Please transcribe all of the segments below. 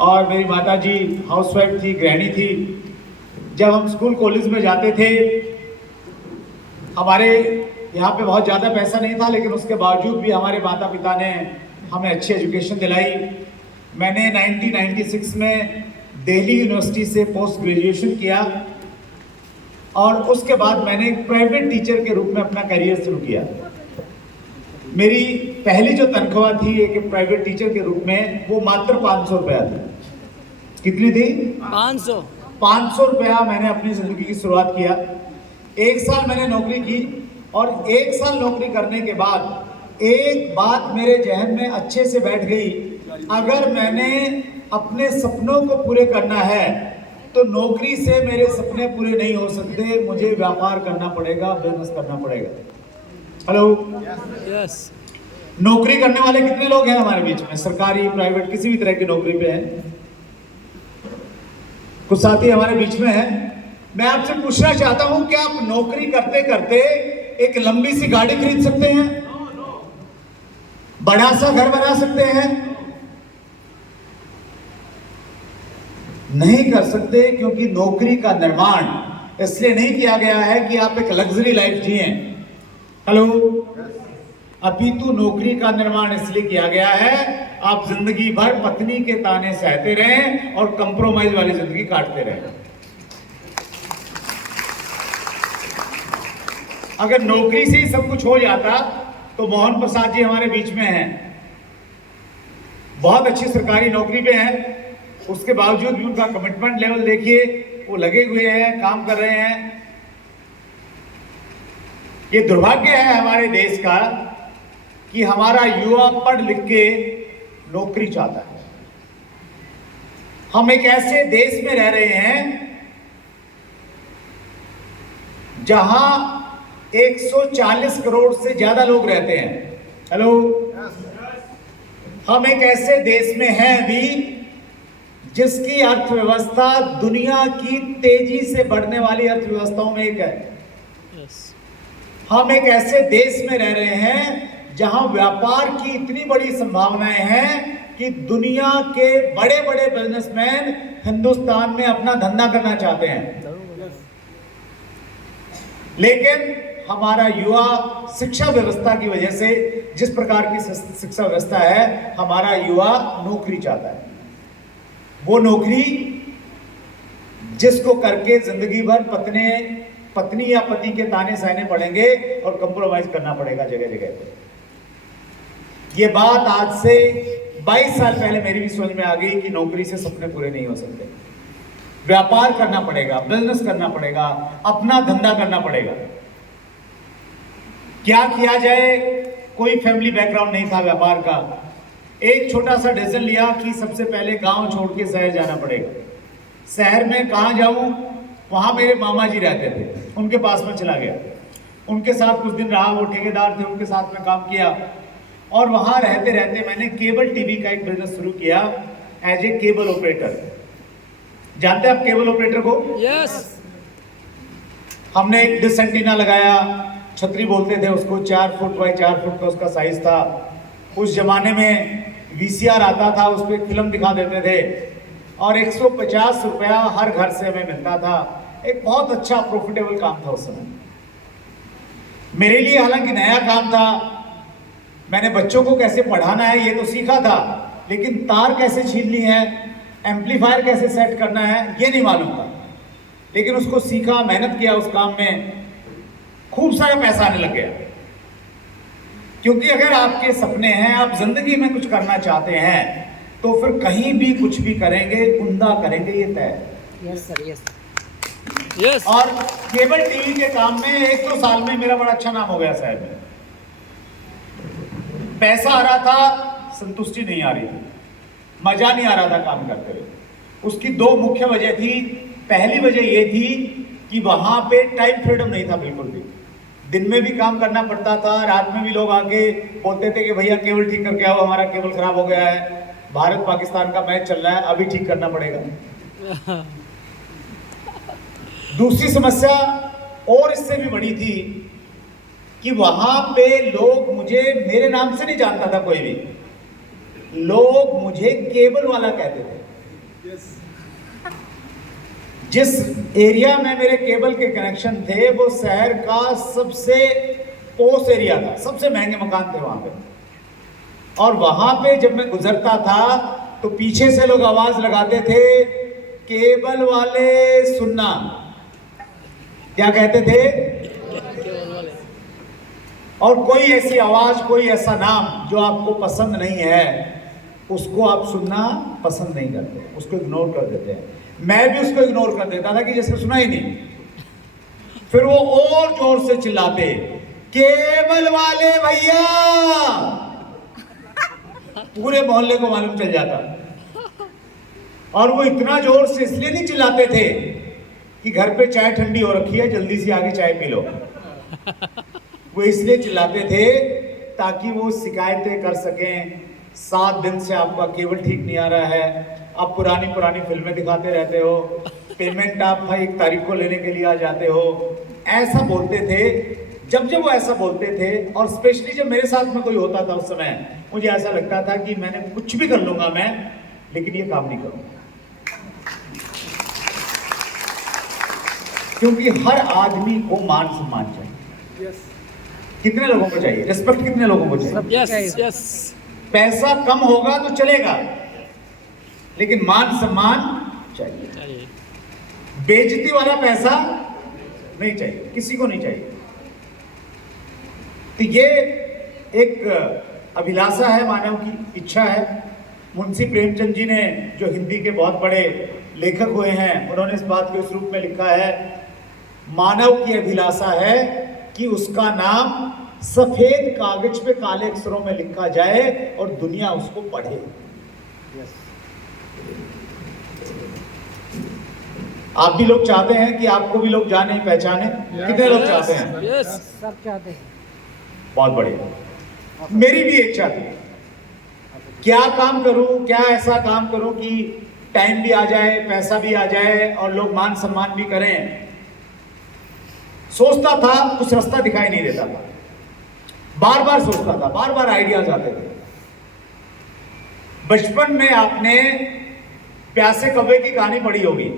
और मेरी माता जी हाउसवाइफ थी, गृहिणी थी। जब हम स्कूल कॉलेज में जाते थे, हमारे यहाँ पे बहुत ज़्यादा पैसा नहीं था, लेकिन उसके बावजूद भी हमारे माता पिता ने हमें अच्छी एजुकेशन दिलाई। मैंने 1996 में दिल्ली यूनिवर्सिटी से पोस्ट ग्रेजुएशन किया और उसके बाद मैंने एक प्राइवेट टीचर के रूप में अपना करियर शुरू किया। मेरी पहली जो तनख्वाह थी एक प्राइवेट टीचर के रूप में, वो मात्र 500 रुपया थी। कितनी थी? 500 रुपया मैंने अपनी जिंदगी की शुरुआत किया। 1 साल मैंने नौकरी की और 1 साल नौकरी करने के बाद एक बात मेरे जहन में अच्छे से बैठ गई, अगर मैंने अपने सपनों को पूरे करना है तो नौकरी से मेरे सपने पूरे नहीं हो सकते, मुझे व्यापार करना पड़ेगा, बिजनेस करना पड़ेगा। Hello, yes. नौकरी करने वाले कितने लोग हैं हमारे बीच में? सरकारी, प्राइवेट, किसी भी तरह की नौकरी पे हैं। कुछ साथी हमारे बीच में हैं। मैं आपसे पूछना चाहता हूं, क्या आप नौकरी करते करते एक लंबी सी गाड़ी खरीद सकते हैं? बड़ा सा घर बना सकते हैं? नहीं कर सकते, क्योंकि नौकरी का निर्माण इसलिए नहीं किया गया है कि आप एक लग्जरी लाइफ जिए। हेलो, अपितु नौकरी का निर्माण इसलिए किया गया है आप जिंदगी भर पत्नी के ताने सहते रहें और कंप्रोमाइज वाली जिंदगी काटते रहें। अगर नौकरी से ही सब कुछ हो जाता तो मोहन प्रसाद जी हमारे बीच में हैं, बहुत अच्छी सरकारी नौकरी पे हैं, उसके बावजूद भी उनका कमिटमेंट लेवल देखिए, वो लगे हुए हैं, काम कर रहे हैं। ये दुर्भाग्य है हमारे देश का कि हमारा युवा पढ़ लिख के नौकरी चाहता है। हम एक ऐसे देश में रह रहे हैं जहां 140 करोड़ से ज्यादा लोग रहते हैं। हेलो, हम एक ऐसे देश में हैं अभी जिसकी अर्थव्यवस्था दुनिया की तेजी से बढ़ने वाली अर्थव्यवस्थाओं में एक है। हम एक ऐसे देश में रह रहे हैं जहां व्यापार की इतनी बड़ी संभावनाएं हैं कि दुनिया के बड़े बड़े बिजनेसमैन हिंदुस्तान में अपना धंधा करना चाहते हैं। लेकिन हमारा युवा शिक्षा व्यवस्था की वजह से, जिस प्रकार की शिक्षा व्यवस्था है, हमारा युवा नौकरी चाहता है। वो नौकरी जिसको करके जिंदगी भर पत्नी या पति के ताने सहने पड़ेंगे और कंप्रोमाइज करना पड़ेगा जगह जगह पे। ये बात आज से 22 साल पहले मेरी भी समझ में आ गई कि नौकरी से सपने पूरे नहीं हो सकते। व्यापार करना पड़ेगा, बिजनेस करना पड़ेगा, अपना धंधा करना पड़ेगा। क्या किया जाए? कोई फैमिली बैकग्राउंड नहीं था व्यापार का। एक छोटा सा डिसीजन लिया कि सबसे पहले गांव छोड़ के शहर जाना पड़ेगा। शहर में कहां जाऊं? वहां मेरे मामा जी रहते थे, उनके पास में चला गया। उनके साथ कुछ दिन रहा, वो ठेकेदार थे, उनके साथ में काम किया और वहां रहते रहते मैंने केबल टीवी का एक बिजनेस शुरू किया एज ए केबल ऑपरेटर। जानते हैं आप केबल ऑपरेटर को? यस। हमने एक डिश एंटीना लगाया, छतरी बोलते थे उसको, 4 फुट बाई 4 फुट का उसका साइज था। उस जमाने में वीसीआर आता था, उस पर फिल्म दिखा देते थे और 150 रुपया हर घर से हमें मिलता था। एक बहुत अच्छा प्रॉफिटेबल काम था उस समय मेरे लिए। हालांकि नया काम था, मैंने बच्चों को कैसे पढ़ाना है ये तो सीखा था, लेकिन तार कैसे छीननी है, एम्पलीफायर कैसे सेट करना है ये नहीं मालूम था। लेकिन उसको सीखा, मेहनत किया, उस काम में खूब सारा पैसा आने लग गया। क्योंकि अगर आपके सपने हैं, आप जिंदगी में कुछ करना चाहते हैं, तो फिर कहीं भी कुछ भी करेंगे, उम्दा करेंगे, ये तय है। Yes sir, yes yes. और केबल टीवी के काम में 1-2 साल में मेरा बड़ा अच्छा नाम हो गया साहब। पैसा आ रहा था, संतुष्टि नहीं आ रही थी, मजा नहीं आ रहा था काम करते हुए। उसकी 2 मुख्य वजह थी। पहली वजह यह थी कि वहां पे टाइम फ्रीडम नहीं था बिल्कुल भी। दिन में भी काम करना पड़ता था, रात में भी लोग आके बोलते थे कि भैया केबल ठीक करके आओ, हमारा केबल खराब हो गया है, भारत पाकिस्तान का मैच चल रहा है, अभी ठीक करना पड़ेगा। दूसरी समस्या और इससे भी बड़ी थी कि वहां पे लोग मुझे मेरे नाम से नहीं जानता था कोई भी, लोग मुझे केबल वाला कहते थे। जिस एरिया में मेरे केबल के कनेक्शन थे वो शहर का सबसे पोस एरिया था, सबसे महंगे मकान थे वहां पे। और वहां पे जब मैं गुजरता था तो पीछे से लोग आवाज लगाते थे, केबल वाले सुनना। क्या कहते थे? केवल वाले। और कोई ऐसी आवाज, कोई ऐसा नाम जो आपको पसंद नहीं है, उसको आप सुनना पसंद नहीं करते, उसको इग्नोर कर देते हैं। मैं भी उसको इग्नोर कर देता था कि जैसे सुना ही नहीं। फिर वो और जोर से चिल्लाते, केबल वाले भैया। पूरे मोहल्ले को मालूम चल जाता। और वो इतना जोर से इसलिए नहीं चिल्लाते थे कि घर पे चाय ठंडी हो रखी है, जल्दी से आके चाय पी लो। वो इसलिए चिल्लाते थे ताकि वो शिकायतें कर सकें, 7 दिन से आपका केबल ठीक नहीं आ रहा है, आप पुरानी पुरानी फिल्में दिखाते रहते हो, पेमेंट आप 1 तारीख को लेने के लिए आ जाते हो, ऐसा बोलते थे। जब जब वो ऐसा बोलते थे, और स्पेशली जब मेरे साथ में कोई होता था उस समय, मुझे ऐसा लगता था कि मैंने कुछ भी कर लूंगा मैं, लेकिन ये काम नहीं करूंगा। क्योंकि हर आदमी को मान सम्मान चाहिए। कितने लोगों को चाहिए? रिस्पेक्ट कितने लोगों को चाहिए? Yes yes. पैसा कम होगा तो चलेगा, लेकिन मान सम्मान चाहिए। चाहिए। बेइज्जती वाला पैसा नहीं चाहिए, किसी को नहीं चाहिए। तो ये एक अभिलाषा है, मानव की इच्छा है। मुंशी प्रेमचंद जी ने, जो हिंदी के बहुत बड़े लेखक हुए हैं, उन्होंने इस बात को इस रूप में लिखा है, मानव की अभिलाषा है कि उसका नाम सफेद कागज पे काले अक्षरों में लिखा जाए और दुनिया उसको पढ़े। आप भी लोग चाहते हैं कि आपको भी लोग जाने पहचाने? कितने लोग चाहते हैं? यस। सब चाहते हैं। बहुत बढ़िया। मेरी भी इच्छा थी, क्या काम करूं, क्या ऐसा काम करूं कि टाइम भी आ जाए, पैसा भी आ जाए और लोग मान सम्मान भी करें। सोचता था, कुछ रास्ता दिखाई नहीं देता था, बार बार सोचता था, बार बार आइडियाज आते थे। बचपन में आपने प्यासे कौवे की कहानी पढ़ी होगी,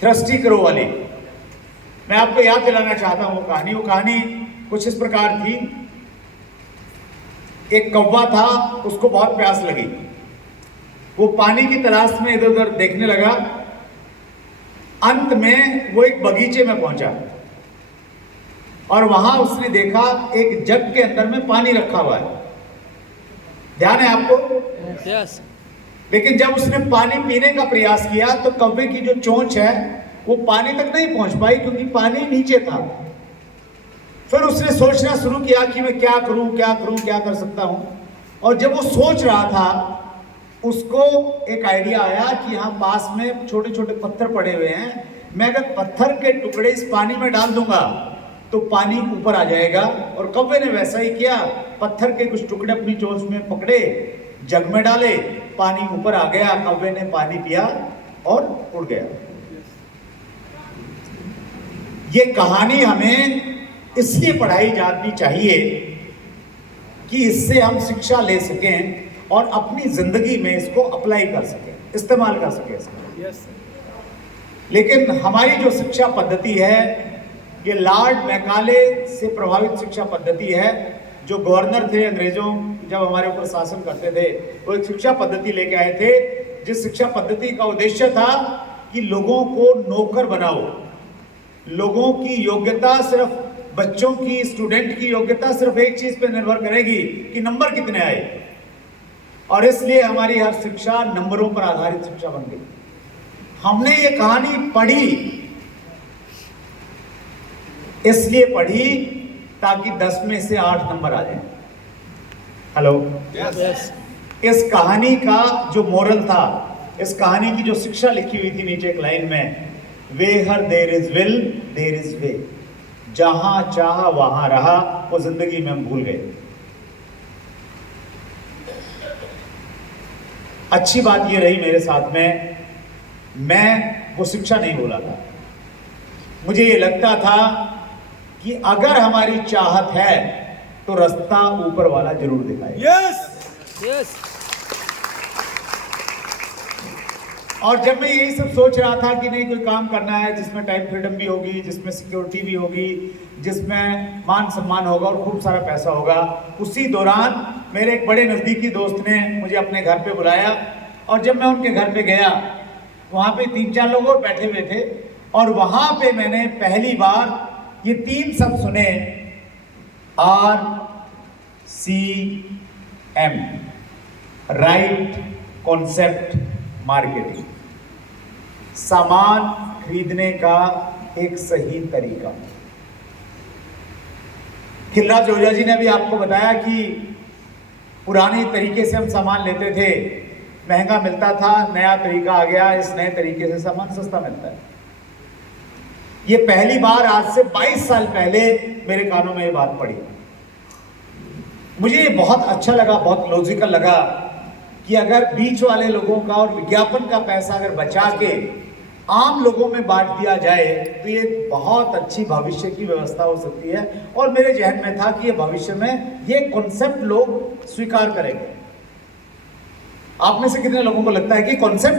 थ्रस्टी क्रो वाली। मैं आपको याद दिलाना चाहता हूं वो कहानी कुछ इस प्रकार थी। एक कौवा था, उसको बहुत प्यास लगी, वो पानी की तलाश में इधर उधर देखने लगा। अंत में वो एक बगीचे में पहुंचा और वहां उसने देखा एक जग के अंदर में पानी रखा हुआ है। ध्यान है आपको? यस। लेकिन जब उसने पानी पीने का प्रयास किया तो कौवे की जो चोंच है वो पानी तक नहीं पहुंच पाई, क्योंकि पानी नीचे था। फिर उसने सोचना शुरू किया कि मैं क्या करूं, क्या कर सकता हूं। और जब वो सोच रहा था, उसको एक आइडिया आया कि यहाँ पास में छोटे छोटे पत्थर पड़े हुए हैं, मैं अगर पत्थर के टुकड़े इस पानी में डाल दूंगा तो पानी ऊपर आ जाएगा। और कौवे ने वैसा ही किया, पत्थर के कुछ टुकड़े अपनी चोंच में पकड़े, जग में डाले, पानी ऊपर आ गया, कौवे ने पानी पिया और उड़ गया। ये कहानी हमें इसलिए पढ़ाई जानी चाहिए कि इससे हम शिक्षा ले सकें और अपनी जिंदगी में इसको अप्लाई कर सकें, इस्तेमाल कर सकें इसका। लेकिन हमारी जो शिक्षा पद्धति है, ये लॉर्ड मैकाले से प्रभावित शिक्षा पद्धति है। जो गवर्नर थे अंग्रेजों, जब हमारे ऊपर शासन करते थे, वो एक शिक्षा पद्धति लेके आए थे, जिस शिक्षा पद्धति का उद्देश्य था कि लोगों को नौकर बनाओ। लोगों की योग्यता सिर्फ, बच्चों की, स्टूडेंट की योग्यता सिर्फ एक चीज पे निर्भर करेगी कि नंबर कितने आए। और इसलिए हमारी हर शिक्षा नंबरों पर आधारित शिक्षा बन गई। हमने ये कहानी पढ़ी, इसलिए पढ़ी ताकि 10 में से 8 नंबर आ जाए। Hello, yes. इस कहानी का जो मोरल था, इस कहानी की जो शिक्षा लिखी हुई थी नीचे एक लाइन में, where there is will there is way. जहां चाह वहां रहा, वो जिंदगी में हम भूल गए। अच्छी बात ये रही मेरे साथ में, मैं वो शिक्षा नहीं भूला था। मुझे ये लगता था कि अगर हमारी चाहत है तो रास्ता ऊपर वाला जरूर दिखाएगा। यस। यस। और जब मैं यही सब सोच रहा था कि नहीं कोई काम करना है जिसमें टाइम फ्रीडम भी होगी, जिसमें सिक्योरिटी भी होगी, जिसमें मान सम्मान होगा और खूब सारा पैसा होगा, उसी दौरान मेरे एक बड़े नज़दीकी दोस्त ने मुझे अपने घर पे बुलाया। और जब मैं उनके घर पे गया, वहाँ पे 3-4 लोग और बैठे हुए थे और वहाँ पे मैंने पहली बार ये 3 शब्द सुने, RCM, राइट कॉन्सेप्ट मार्केटिंग, सामान खरीदने का एक सही तरीका। खिलराज ओझा जी ने भी आपको बताया कि पुराने तरीके से हम सामान लेते थे, महंगा मिलता था, नया तरीका आ गया, इस नए तरीके से सामान सस्ता मिलता है। ये पहली बार आज से 22 साल पहले मेरे कानों में ये बात पड़ी। मुझे ये बहुत अच्छा लगा, बहुत लॉजिकल लगा कि अगर बीच वाले लोगों का और विज्ञापन का पैसा अगर बचा के आम लोगों में बांट दिया जाए तो ये बहुत अच्छी भविष्य की व्यवस्था हो सकती है। और मेरे जहन में था कि ये भविष्य में ये कॉन्सेप्ट लोग स्वीकार करेंगे। आप में से कितने लोगों को लगता है कि कॉन्सेप्ट